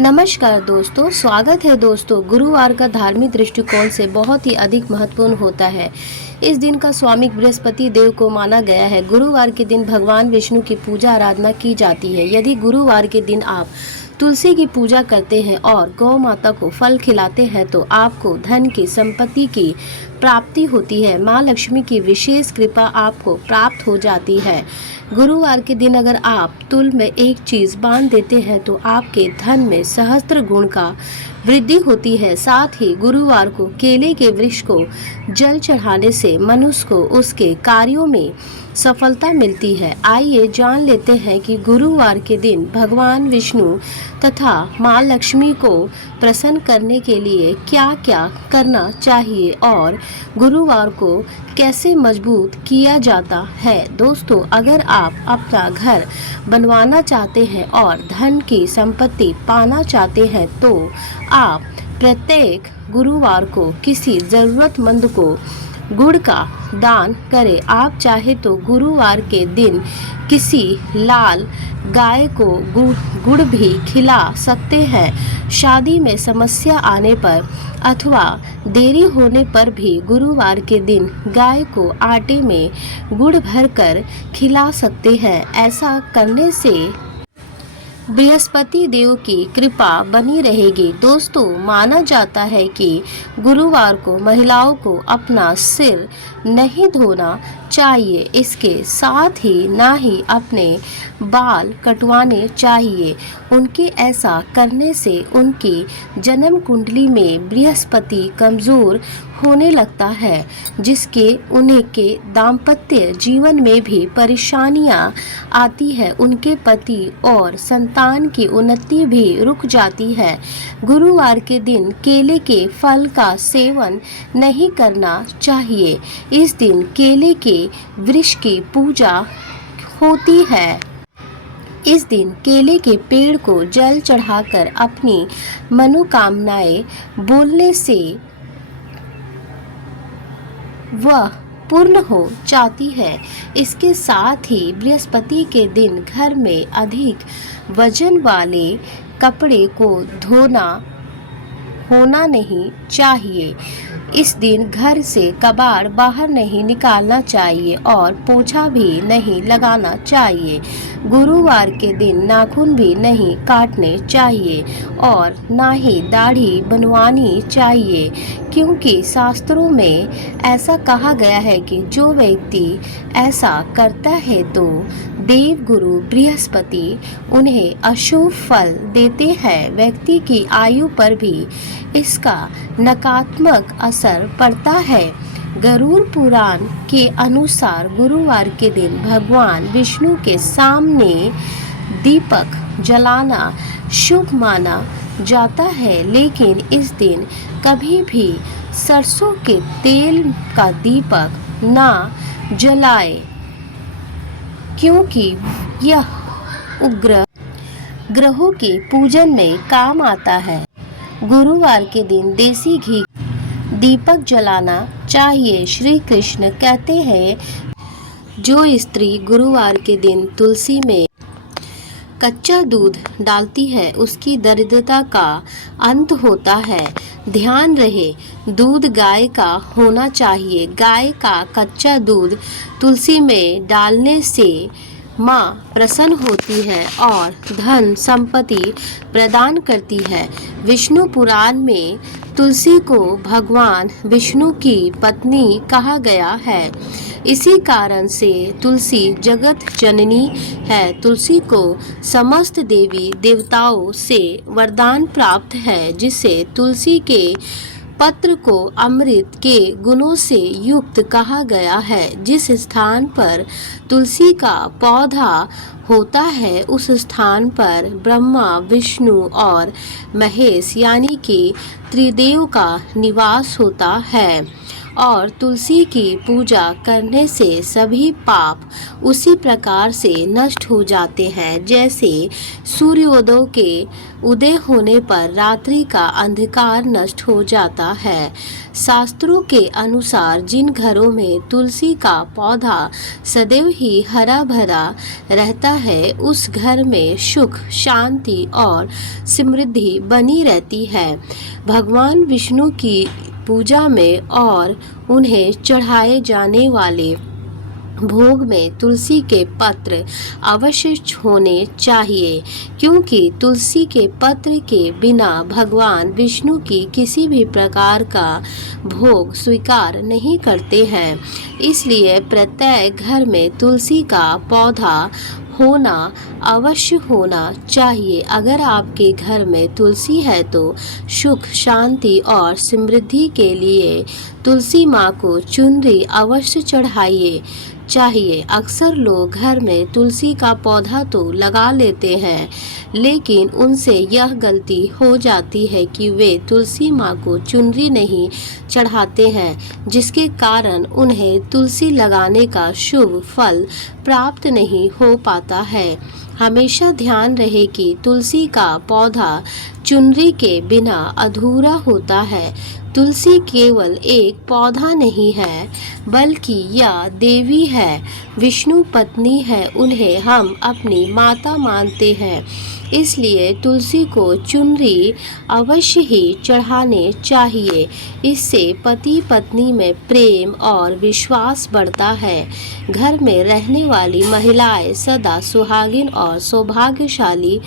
नमस्कार दोस्तों, स्वागत है दोस्तों। गुरुवार का धार्मिक दृष्टिकोण से बहुत ही अधिक महत्वपूर्ण होता है। इस दिन का स्वामी बृहस्पति देव को माना गया है। गुरुवार के दिन भगवान विष्णु की पूजा आराधना की जाती है। यदि गुरुवार के दिन आप तुलसी की पूजा करते हैं और गौ माता को फल खिलाते हैं तो आपको धन की, संपत्ति की प्राप्ति होती है। माँ लक्ष्मी की विशेष कृपा आपको प्राप्त हो जाती है। गुरुवार के दिन अगर आप तुल में एक चीज बांध देते हैं तो आपके धन में सहस्त्र गुण का वृद्धि होती है। साथ ही गुरुवार को केले के वृक्ष को जल चढ़ाने से मनुष्य को उसके कार्यों में सफलता मिलती है। आइए जान लेते हैं कि गुरुवार के दिन भगवान विष्णु तथा माँ लक्ष्मी को प्रसन्न करने के लिए क्या क्या करना चाहिए और गुरुवार को कैसे मजबूत किया जाता है। दोस्तों, अगर आप अपना घर बनवाना चाहते हैं और धन की संपत्ति पाना चाहते हैं तो आप प्रत्येक गुरुवार को किसी ज़रूरतमंद को गुड़ का दान करें। आप चाहे तो गुरुवार के दिन किसी लाल गाय को गुड़ भी खिला सकते हैं। शादी में समस्या आने पर अथवा देरी होने पर भी गुरुवार के दिन गाय को आटे में गुड़ भरकर खिला सकते हैं। ऐसा करने से बृहस्पति देव की कृपा बनी रहेगी। दोस्तों, माना जाता है कि गुरुवार को महिलाओं को अपना सिर नहीं धोना चाहिए। इसके साथ ही ना ही अपने बाल कटवाने चाहिए। उनके ऐसा करने से उनकी जन्म कुंडली में बृहस्पति कमजोर होने लगता है, जिसके उन्हें के दाम्पत्य जीवन में भी परेशानियां आती है। उनके पति और संतान की उन्नति भी रुक जाती है। गुरुवार के दिन केले के फल का सेवन नहीं करना चाहिए। इस दिन केले के वृक्ष की पूजा होती है। इस दिन केले के पेड़ को जल चढ़ाकर अपनी मनोकामनाएं बोलने से वह पूर्ण हो जाती है। इसके साथ ही बृहस्पति के दिन घर में अधिक वजन वाले कपड़े को होना नहीं चाहिए। इस दिन घर से कबाड़ बाहर नहीं निकालना चाहिए और पोछा भी नहीं लगाना चाहिए। गुरुवार के दिन नाखून भी नहीं काटने चाहिए और ना ही दाढ़ी बनवानी चाहिए, क्योंकि शास्त्रों में ऐसा कहा गया है कि जो व्यक्ति ऐसा करता है तो देव गुरु बृहस्पति उन्हें अशुभ फल देते हैं। व्यक्ति की आयु पर भी इसका नकारात्मक असर पड़ता है। गरुड़ पुराण के अनुसार गुरुवार के दिन भगवान विष्णु के सामने दीपक जलाना शुभ माना जाता है, लेकिन इस दिन कभी भी सरसों के तेल का दीपक ना जलाए, क्योंकि यह उग्र ग्रहों के पूजन में काम आता है। गुरुवार के दिन देसी घी दीपक जलाना चाहिए। श्री कृष्ण कहते हैं, जो स्त्री गुरुवार के दिन तुलसी में कच्चा दूध डालती है उसकी दरिद्रता का अंत होता है। ध्यान रहे, दूध गाय का होना चाहिए। गाय का कच्चा दूध तुलसी में डालने से माँ प्रसन्न होती है और धन संपत्ति प्रदान करती है। विष्णु पुराण में तुलसी को भगवान विष्णु की पत्नी कहा गया है। इसी कारण से तुलसी जगत जननी है। तुलसी को समस्त देवी देवताओं से वरदान प्राप्त है, जिसे तुलसी के पत्र को अमृत के गुणों से युक्त कहा गया है। जिस स्थान पर तुलसी का पौधा होता है उस स्थान पर ब्रह्मा, विष्णु और महेश यानी कि त्रिदेव का निवास होता है। और तुलसी की पूजा करने से सभी पाप उसी प्रकार से नष्ट हो जाते हैं जैसे सूर्योदय के उदय होने पर रात्रि का अंधकार नष्ट हो जाता है। शास्त्रों के अनुसार जिन घरों में तुलसी का पौधा सदैव ही हरा भरा रहता है उस घर में सुख, शांति और समृद्धि बनी रहती है। भगवान विष्णु की पूजा में और उन्हें चढ़ाए जाने वाले भोग में तुलसी के पत्र अवश्य होने चाहिए, क्योंकि तुलसी के पत्र के बिना भगवान विष्णु की किसी भी प्रकार का भोग स्वीकार नहीं करते हैं। इसलिए प्रत्येक घर में तुलसी का पौधा होना अवश्य होना चाहिए। अगर आपके घर में तुलसी है तो सुख, शांति और समृद्धि के लिए तुलसी माँ को चुनरी अवश्य चढ़ाइए चाहिए। अक्सर लोग घर में तुलसी का पौधा तो लगा लेते हैं, लेकिन उनसे यह गलती हो जाती है कि वे तुलसी माँ को चुनरी नहीं चढ़ाते हैं, जिसके कारण उन्हें तुलसी लगाने का शुभ फल प्राप्त नहीं हो पाता है। हमेशा ध्यान रहे कि तुलसी का पौधा चुनरी के बिना अधूरा होता है। तुलसी केवल एक पौधा नहीं है, बल्कि यह देवी है, विष्णु पत्नी है। उन्हें हम अपनी माता मानते हैं, इसलिए तुलसी को चुनरी अवश्य ही चढ़ाने चाहिए। इससे पति पत्नी में प्रेम और विश्वास बढ़ता है। घर में रहने वाली महिलाएं सदा सुहागिन और सौभाग्यशाली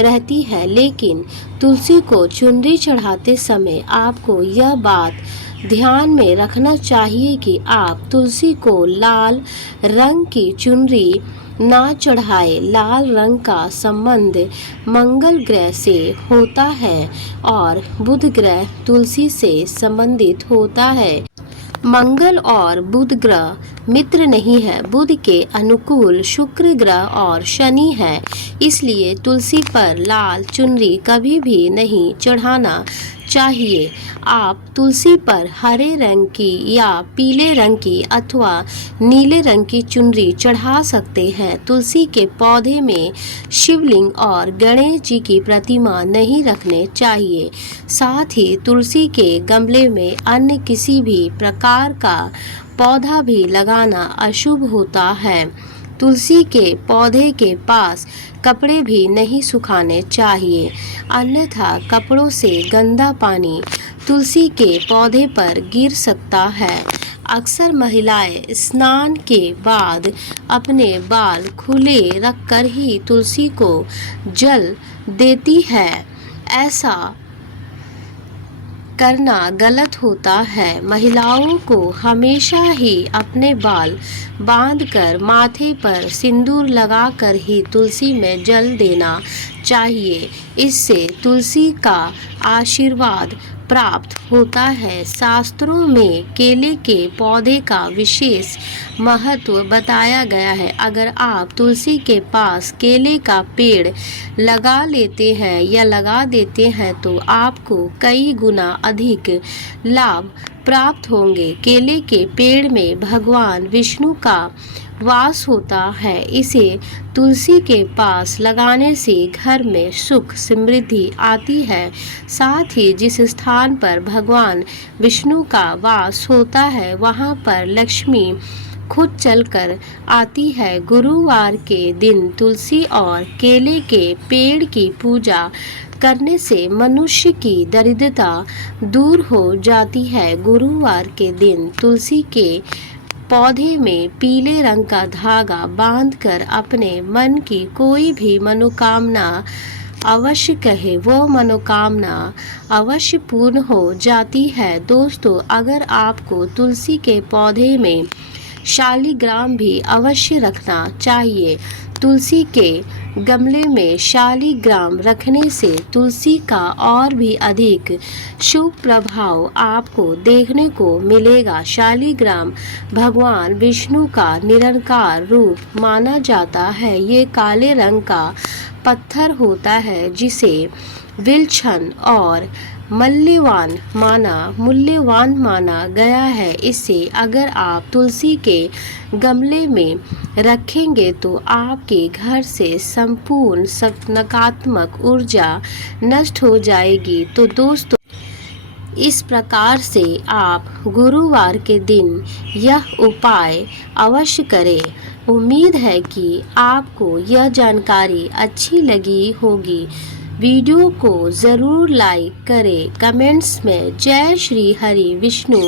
रहती है। लेकिन तुलसी को चुनरी चढ़ाते समय आपको यह बात ध्यान में रखना चाहिए कि आप तुलसी को लाल रंग की चुनरी ना चढ़ाए। लाल रंग का संबंध मंगल ग्रह से होता है और बुध ग्रह तुलसी से संबंधित होता है। मंगल और बुध ग्रह मित्र नहीं है। बुध के अनुकूल शुक्र ग्रह और शनि है। इसलिए तुलसी पर लाल चुनरी कभी भी नहीं चढ़ाना चाहिए। आप तुलसी पर हरे रंग की या पीले रंग की अथवा नीले रंग की चुनरी चढ़ा सकते हैं। तुलसी के पौधे में शिवलिंग और गणेश जी की प्रतिमा नहीं रखने चाहिए। साथ ही तुलसी के गमले में अन्य किसी भी प्रकार का पौधा भी लगाना अशुभ होता है। तुलसी के पौधे के पास कपड़े भी नहीं सुखाने चाहिए, अन्यथा कपड़ों से गंदा पानी तुलसी के पौधे पर गिर सकता है। अक्सर महिलाएं स्नान के बाद अपने बाल खुले रखकर ही तुलसी को जल देती है। ऐसा करना गलत होता है। महिलाओं को हमेशा ही अपने बाल बांधकर माथे पर सिंदूर लगाकर ही तुलसी में जल देना चाहिए। इससे तुलसी का आशीर्वाद प्राप्त होता है। शास्त्रों में केले के पौधे का विशेष महत्व बताया गया है। अगर आप तुलसी के पास केले का पेड़ लगा लेते हैं या लगा देते हैं तो आपको कई गुना अधिक लाभ प्राप्त होंगे। केले के पेड़ में भगवान विष्णु का वास होता है। इसे तुलसी के पास लगाने से घर में सुख समृद्धि आती है। साथ ही जिस स्थान पर भगवान विष्णु का वास होता है वहां पर लक्ष्मी खुद चलकर आती है। गुरुवार के दिन तुलसी और केले के पेड़ की पूजा करने से मनुष्य की दरिद्रता दूर हो जाती है। गुरुवार के दिन तुलसी के पौधे में पीले रंग का धागा बांधकर अपने मन की कोई भी मनोकामना अवश्य कहे, वो मनोकामना अवश्य पूर्ण हो जाती है। दोस्तों, अगर आपको तुलसी के पौधे में शालिग्राम भी अवश्य रखना चाहिए। तुलसी के गमले में शालिग्राम रखने से तुलसी का और भी अधिक शुभ प्रभाव आपको देखने को मिलेगा। शालिग्राम भगवान विष्णु का निरंकार रूप माना जाता है। ये काले रंग का पत्थर होता है जिसे विलक्षण और मूल्यवान माना गया है। इसे अगर आप तुलसी के गमले में रखेंगे तो आपके घर से संपूर्ण नकारात्मक ऊर्जा नष्ट हो जाएगी। तो दोस्तों, इस प्रकार से आप गुरुवार के दिन यह उपाय अवश्य करें। उम्मीद है कि आपको यह जानकारी अच्छी लगी होगी। वीडियो को ज़रूर लाइक करें, कमेंट्स में जय श्री हरि विष्णु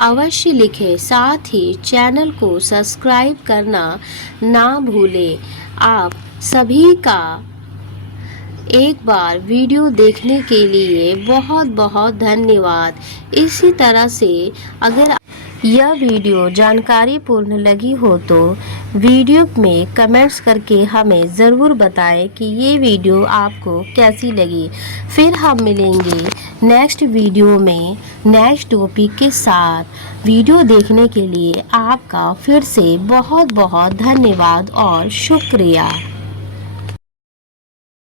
अवश्य लिखें, साथ ही चैनल को सब्सक्राइब करना ना भूलें। आप सभी का एक बार वीडियो देखने के लिए बहुत बहुत धन्यवाद। इसी तरह से अगर यह वीडियो जानकारी पूर्ण लगी हो तो वीडियो में कमेंट्स करके हमें ज़रूर बताएं कि ये वीडियो आपको कैसी लगी। फिर हम मिलेंगे नेक्स्ट वीडियो में नेक्स्ट टॉपिक के साथ। वीडियो देखने के लिए आपका फिर से बहुत बहुत धन्यवाद और शुक्रिया।